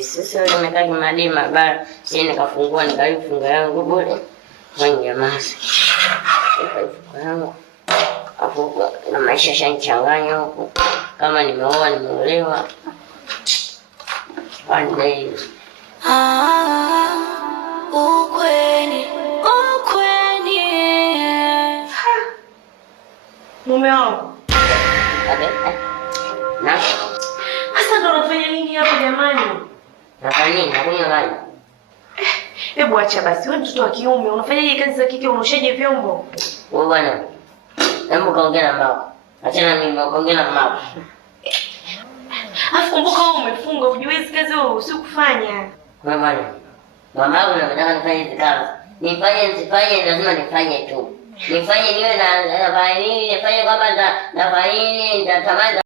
Sasa nimekaa kimadini mabara, sasa nikafungua nikaifunga yangu bure. Mwenye masa. Nikaifunga yangu. Afu na maisha shanichanganya huko. Kama nimeoa nimeolewa. Pandei. Ukweni. Mume wangu. Na? Sasa ndo unafanya nini hapo jamani? Nafanya nini? Nakunywa maji. Hebu acha basi, wewe mtoto wa kiume unafanyaje kazi za kike, unaoshaje vyombo? Wewe bwana. Hebu kaongea na mama. Achana mimi kaongea na mama. Afu kumbuka wewe umefunga, hujiwezi kazi wewe usikufanya. Wewe bwana. Mama yangu anataka nifanye hizo kazi. Nisifanye lazima nifanye tu. Nifanye niwe na nafanya nini, nifanye kwamba nafanya nini, nitatamani